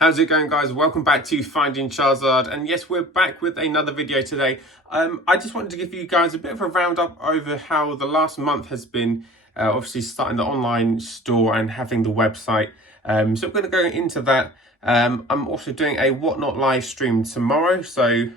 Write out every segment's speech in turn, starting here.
How's it going, guys? Welcome back to FindingCharizard, and yes, we're back with another video today. I just wanted to give you guys a bit of a roundup over how the last month has been, obviously starting the online store and having the website. So we're going to go into that. I'm also doing a Whatnot live stream tomorrow, so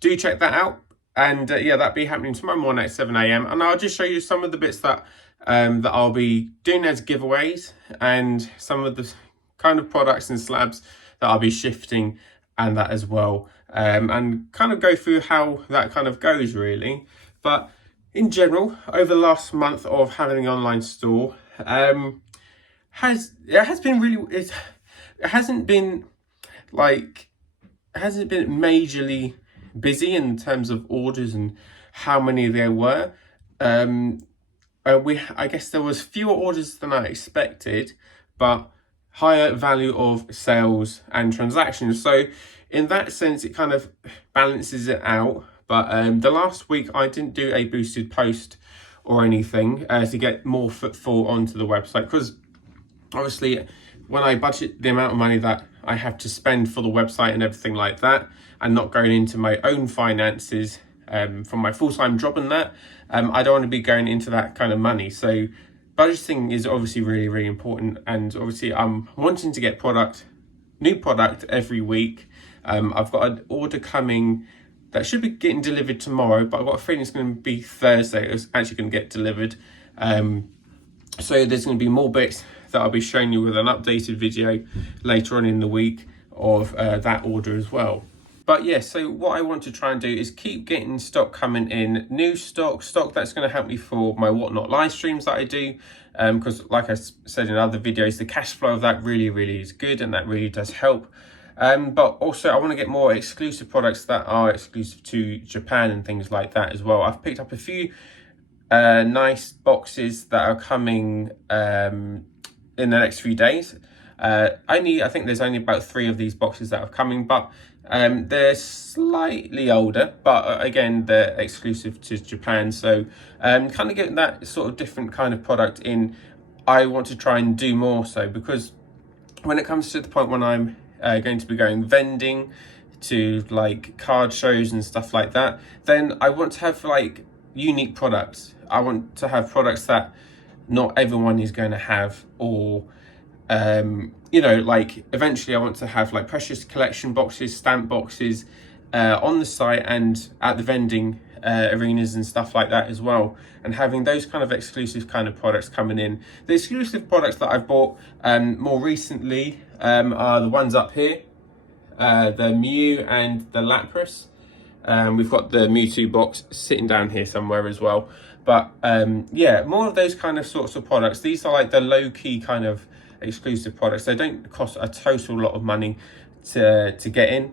do check that out. And yeah, that'll be happening tomorrow morning at 7 a.m. And I'll just show you some of the bits that that I'll be doing as giveaways and some of the kind of products and slabs that I'll be shifting and that as well, and kind of go through how that kind of goes really. But in general, over the last month of having an online store, it hasn't been majorly busy in terms of orders and how many there were. I guess there was fewer orders than I expected, but higher value of sales and transactions. So in that sense, it kind of balances it out. But the last week I didn't do a boosted post or anything to get more footfall onto the website, because obviously when I budget the amount of money that I have to spend for the website and everything like that, and not going into my own finances from my full-time job and that, I don't want to be going into that kind of money. So budgeting is obviously really, really important, and obviously I'm wanting to get new product every week. I've got an order coming that should be getting delivered tomorrow, but I've got a feeling it's going to be Thursday. It's actually going to get delivered. So there's going to be more bits that I'll be showing you with an updated video later on in the week of that order as well. But yeah, so what I want to try and do is keep getting stock coming in, new stock that's going to help me for my Whatnot live streams that I do. Because like I said in other videos, the cash flow of that really, really is good, and that really does help. But also I want to get more exclusive products that are exclusive to Japan and things like that as well. I've picked up a few nice boxes that are coming in the next few days. I think there's only about 3 of these boxes that are coming, but they're slightly older, but again, they're exclusive to Japan. So kind of getting that sort of different kind of product in, I want to try and do more so, because when it comes to the point when I'm going to be going vending to like card shows and stuff like that, then I want to have like unique products. I want to have products that not everyone is going to have, or you know, like eventually I want to have like precious collection boxes, stamp boxes on the site and at the vending arenas and stuff like that as well, and having those kind of exclusive kind of products coming in. The exclusive products that I've bought more recently are the ones up here, the Mew and the Lapras. We've got the Mewtwo box sitting down here somewhere as well. But yeah, more of those kind of sorts of products. These are like the low-key kind of exclusive products. They don't cost a total lot of money to get in.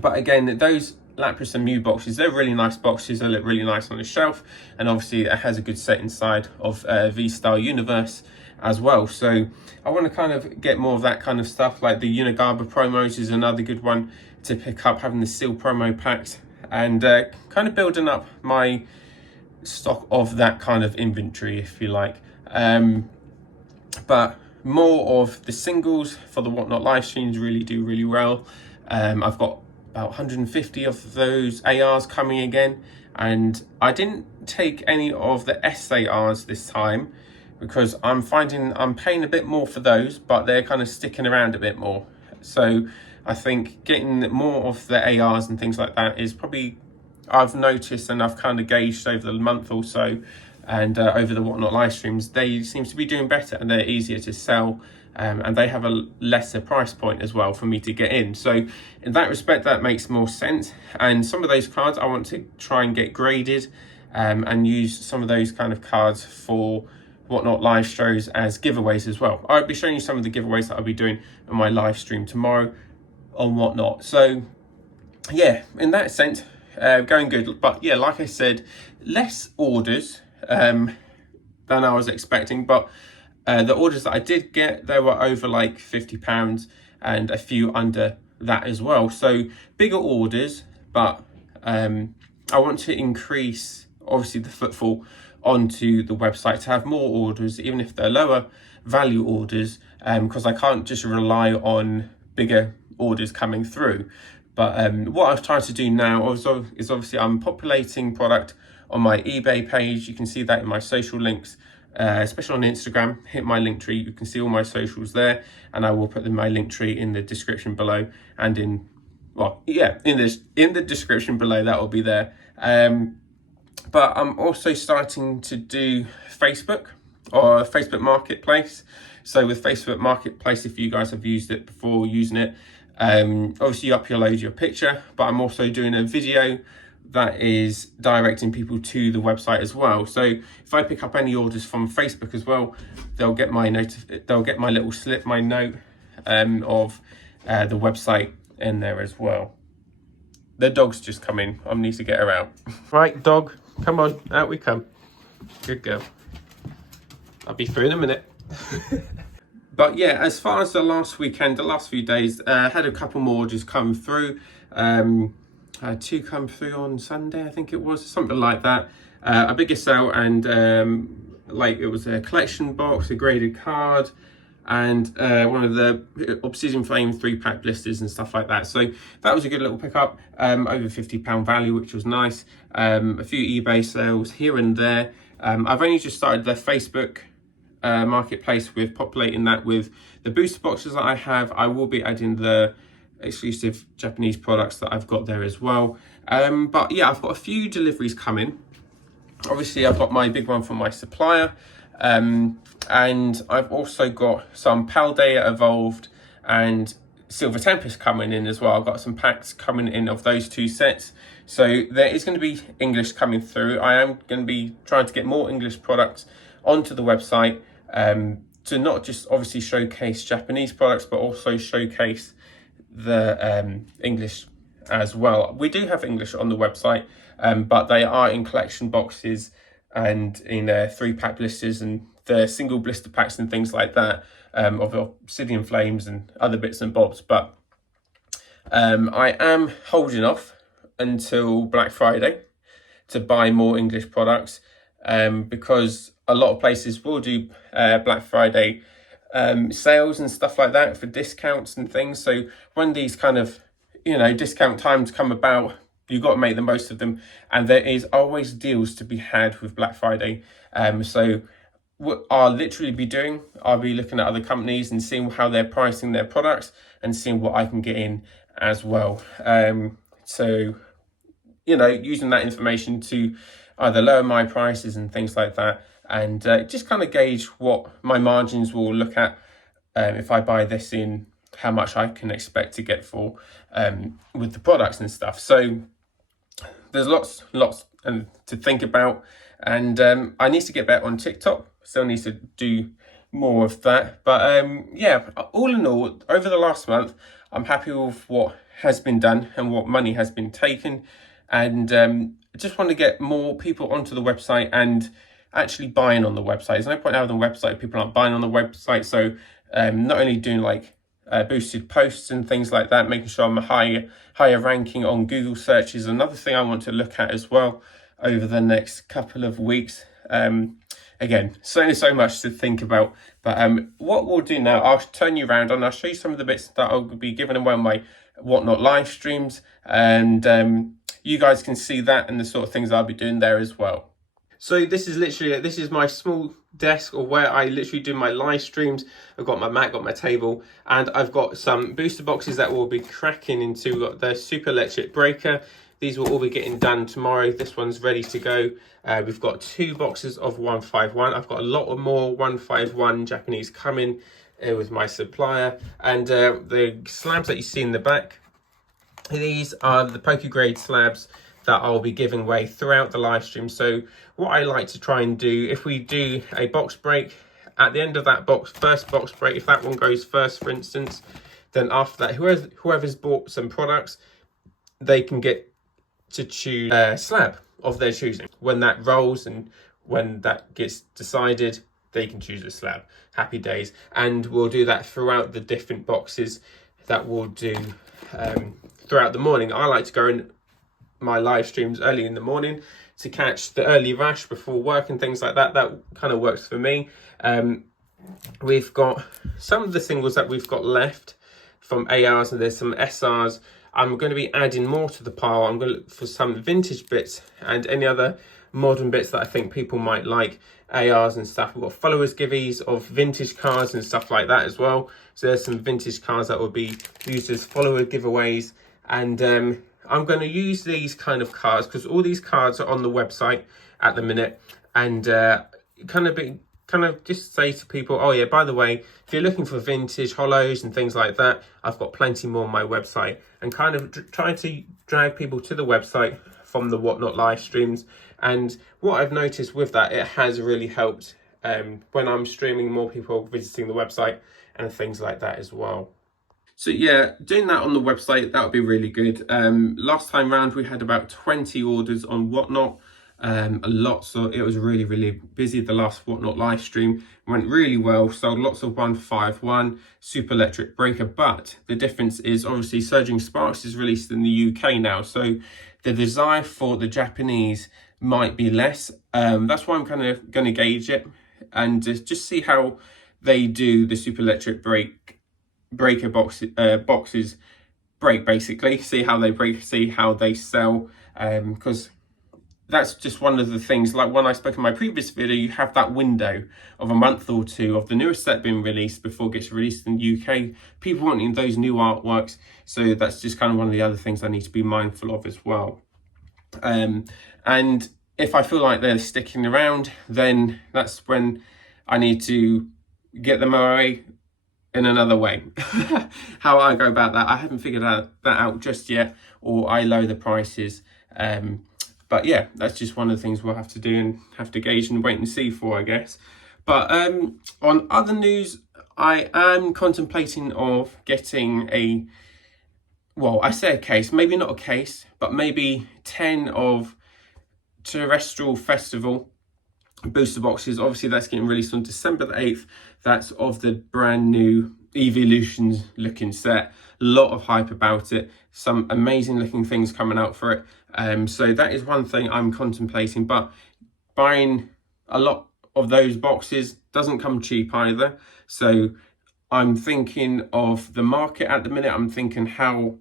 But again, those Lapras and Mew boxes, they're really nice boxes. They look really nice on the shelf. And obviously it has a good set inside of V-Star Universe as well. So I want to kind of get more of that kind of stuff. Like the Unigaba promos is another good one to pick up, having the seal promo packs, and kind of building up my stock of that kind of inventory, if you like. But more of the singles for the Whatnot live streams really do really well. I've got about 150 of those ARs coming again, and I didn't take any of the SARs this time because I'm finding I'm paying a bit more for those, but they're kind of sticking around a bit more. So I think getting more of the ARs and things like that is probably, I've noticed and I've kind of gauged over the month or so, and over the Whatnot live streams, they seem to be doing better and they're easier to sell, and they have a lesser price point as well for me to get in. So in that respect, that makes more sense. And some of those cards I want to try and get graded, and use some of those kind of cards for Whatnot live shows as giveaways as well. I'll be showing you some of the giveaways that I'll be doing on my live stream tomorrow on Whatnot. So yeah, in that sense, going good. But yeah, like I said, less orders than I was expecting, but the orders that I did get, they were over like £50 and a few under that as well. So bigger orders, but I want to increase obviously the footfall onto the website to have more orders, even if they're lower value orders, because I can't just rely on bigger orders coming through. But what I've tried to do now is obviously I'm populating product on my eBay page. You can see that in my social links, especially on Instagram. Hit my Linktree, you can see all my socials there, and I will put my Linktree in the description below, and in the description below, that will be there. But I'm also starting to do Facebook or Facebook Marketplace. So with Facebook Marketplace, if you guys have used it before, using it, obviously you upload your picture, but I'm also doing a video that is directing people to the website as well. So if I pick up any orders from Facebook as well, they'll get my little slip, my note of the website in there as well. The dog's just come in. I need to get her out. Right, dog, come on, out we come. Good girl. I'll be through in a minute. But yeah, as far as the last weekend, the last few days, had a couple more orders come through. Had two come through on Sunday, I think it was, something like that. A bigger sale, and like it was a collection box, a graded card, and one of the Obsidian Flame 3-pack blisters and stuff like that. So that was a good little pickup, over £50 value, which was nice. A few eBay sales here and there. I've only just started the Facebook Marketplace with populating that with the booster boxes that I have. I will be adding the exclusive Japanese products that I've got there as well. But yeah, I've got a few deliveries coming. Obviously, I've got my big one from my supplier. And I've also got some Paldea Evolved and Silver Tempest coming in as well. I've got some packs coming in of those two sets. So there is going to be English coming through. I am going to be trying to get more English products onto the website, to not just obviously showcase Japanese products, but also showcase the English as well. We do have English on the website, but they are in collection boxes and in 3-pack blisters and the single blister packs and things like that, of Obsidian Flames and other bits and bobs. But I am holding off until Black Friday to buy more English products, because a lot of places will do Black Friday sales and stuff like that for discounts and things. So when these kind of discount times come about, you've got to make the most of them, and there is always deals to be had with Black Friday. So what I'll literally be doing, I'll be looking at other companies and seeing how they're pricing their products and seeing what I can get in as well. So using that information to either lower my prices and things like that, and just kind of gauge what my margins will look at if I buy this in, how much I can expect to get for with the products and stuff. So there's lots to think about, and I need to get back on TikTok. Still need to do more of that. But yeah, all in all, over the last month, I'm happy with what has been done and what money has been taken, and just want to get more people onto the website and actually buying on the website. There's no point having the website if people aren't buying on the website. So not only doing like boosted posts and things like that, making sure I'm a higher ranking on Google searches. Another thing I want to look at as well over the next couple of weeks. Again, so much to think about. But what we'll do now, I'll turn you around and I'll show you some of the bits that I'll be giving away on my Whatnot live streams, and you guys can see that and the sort of things I'll be doing there as well. So this is my small desk, or where I literally do my live streams. I've got my mat, got my table, and I've got some booster boxes that will be cracking into the super electric breaker. These will all be getting done tomorrow. This one's ready to go. We've got 2 boxes of 151. I've got a lot of more 151 Japanese coming with my supplier. And the slabs that you see in the back, these are the PokeGrade slabs that I'll be giving away throughout the live stream. So what I like to try and do, if we do a box break, at the end of that first box break, if that one goes first, for instance, then after that, whoever's bought some products, they can get to choose a slab of their choosing. When that rolls and when that gets decided, they can choose a slab. Happy days. And we'll do that throughout the different boxes that we'll do throughout the morning. I like to go in my live streams early in the morning to catch the early rush before work and things like that. That kind of works for me. we've got some of the singles that we've got left from ARs, and there's some SRs. I'm going to be adding more to the pile. I'm going to look for some vintage bits and any other modern bits that I think people might like, ARs and stuff. We've got followers giveaways of vintage cards and stuff like that as well. So there's some vintage cards that will be used as follower giveaways. And I'm going to use these kind of cards because all these cards are on the website at the minute, and kind of just say to people, oh yeah, by the way, if you're looking for vintage hollows and things like that, I've got plenty more on my website, and kind of try to drag people to the website from the Whatnot live streams. And what I've noticed with that, it has really helped when I'm streaming, more people visiting the website and things like that as well. So yeah, doing that on the website, that would be really good. Last time round, we had about 20 orders on Whatnot. A lot, so it was really busy. The last Whatnot live stream went really well, sold lots of 151 super electric breaker, but the difference is obviously Surging Sparks is released in the UK now, so the desire for the Japanese might be less. That's why I'm kind of going to gauge it and just see how they do the super electric breaker boxes break, basically. See how they break, see how they sell, because that's just one of the things. Like when I spoke in my previous video, you have that window of a month or two of the newest set being released before it gets released in the UK. People wanting those new artworks, so that's just kind of one of the other things I need to be mindful of as well. And if I feel like they're sticking around, then that's when I need to get them away in another way. How I go about that, I haven't figured that out just yet, or I lower the prices. But yeah, that's just one of the things we'll have to do and have to gauge and wait and see for, I guess. But on other news, I am contemplating of getting a, well, I say a case, maybe not a case, but maybe 10 of Terastal Festival booster boxes. Obviously that's getting released on December the 8th. That's of the brand new Evolutions looking set. A lot of hype about it, some amazing looking things coming out for it. So that is one thing I'm contemplating, but buying a lot of those boxes doesn't come cheap either. So I'm thinking of the market at the minute. I'm thinking how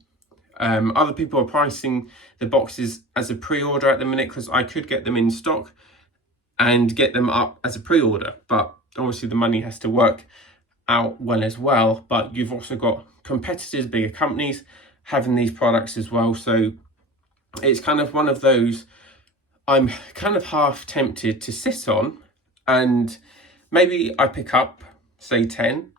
other people are pricing the boxes as a pre-order at the minute, because I could get them in stock and get them up as a pre-order, but obviously the money has to work out well as well. But you've also got competitors, bigger companies having these products as well, so it's kind of one of those I'm kind of half tempted to sit on, and maybe I pick up say 10,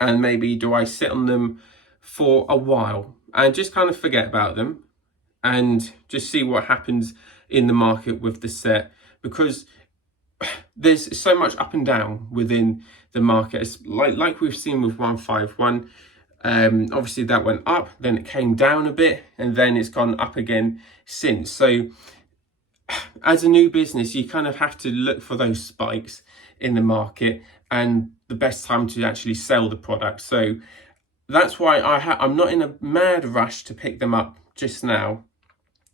and maybe do I sit on them for a while and just kind of forget about them and just see what happens in the market with the set, because there's so much up and down within the market. It's like we've seen with 151. Obviously that went up, then it came down a bit, and then it's gone up again since. So as a new business, you kind of have to look for those spikes in the market and the best time to actually sell the product. So that's why I'm not in a mad rush to pick them up just now,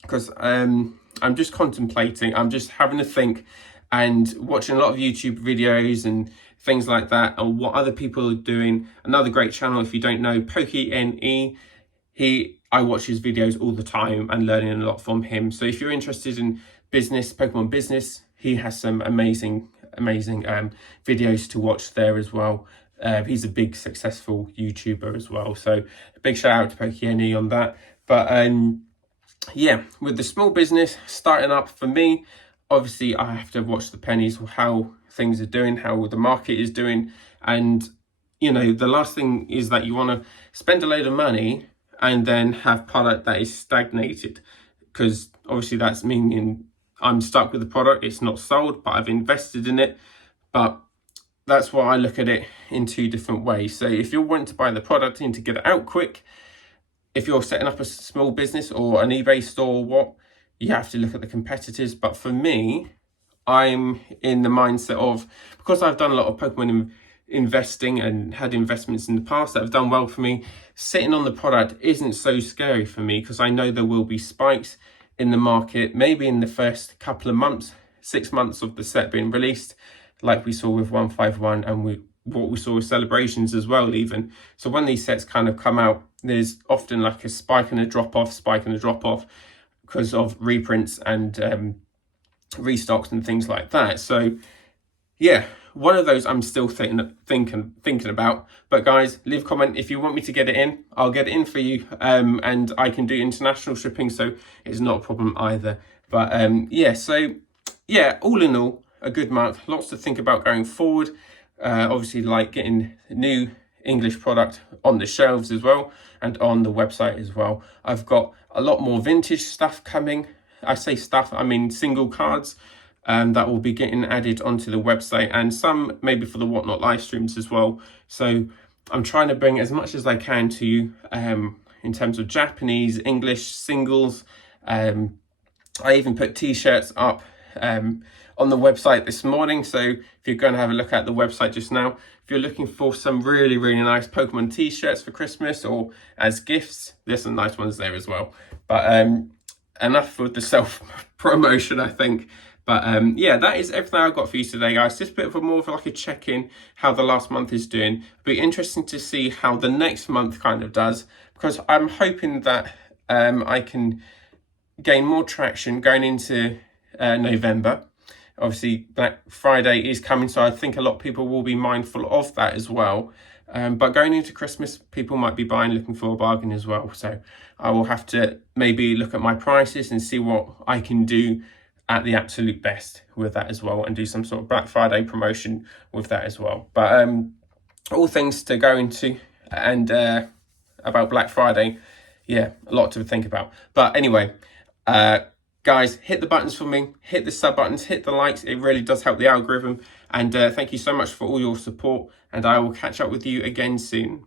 because I'm just contemplating, I'm just having a think and watching a lot of YouTube videos and things like that, and what other people are doing. Another great channel, if you don't know, PokeGrade, I watch his videos all the time and learning a lot from him. So if you're interested in business, Pokemon business, he has some amazing videos to watch there as well. He's a big successful YouTuber as well, so a big shout out to PokeGrade on that. But yeah, with the small business starting up for me, obviously I have to watch the pennies, how things are doing, how the market is doing. And you know, the last thing is that you want to spend a load of money and then have product that is stagnated, because obviously that's meaning I'm stuck with the product, it's not sold, but I've invested in it. But that's why I look at it in two different ways. So if you're wanting to buy the product in to get it out quick, if you're setting up a small business or an eBay store or what, you have to look at the competitors. But for me, I'm in the mindset of, because I've done a lot of Pokemon investing and had investments in the past that have done well for me, sitting on the product isn't so scary for me, because I know there will be spikes in the market, maybe in the first couple of months, 6 months of the set being released, like we saw with 151 and what we saw with celebrations as well, even. So when these sets kind of come out, there's often like a spike and a drop off because of reprints and restocks and things like that. So yeah, one of those I'm still thinking about. But guys, leave a comment if you want me to get it in. I'll get it in for you, and I can do international shipping, so it's not a problem either. But yeah, so yeah, all in all, a good month. Lots to think about going forward. Obviously, like getting new English product on the shelves as well, and on the website as well. I've got a lot more vintage stuff coming. I say stuff, I mean single cards. That will be getting added onto the website, and some maybe for the Whatnot live streams as well. So I'm trying to bring as much as I can to you in terms of Japanese, English singles. I even put t-shirts up on the website this morning. So if you're going to have a look at the website just now, if you're looking for some really, really nice Pokemon t-shirts for Christmas or as gifts, there's some nice ones there as well. But enough with the self-promotion, I think. But yeah, that is everything I've got for you today, guys. Just a bit of more of like a check-in, how the last month is doing. It'll be interesting to see how the next month kind of does, because I'm hoping that I can gain more traction going into November. Obviously, Black Friday is coming, so I think a lot of people will be mindful of that as well. But going into Christmas, people might be looking for a bargain as well. So I will have to maybe look at my prices and see what I can do at the absolute best with that as well, and do some sort of Black Friday promotion with that as well. But all things to go into, and about Black Friday, yeah, a lot to think about. But anyway, guys, hit the buttons for me, hit the sub buttons, hit the likes. It really does help the algorithm. And thank you so much for all your support, and I will catch up with you again soon.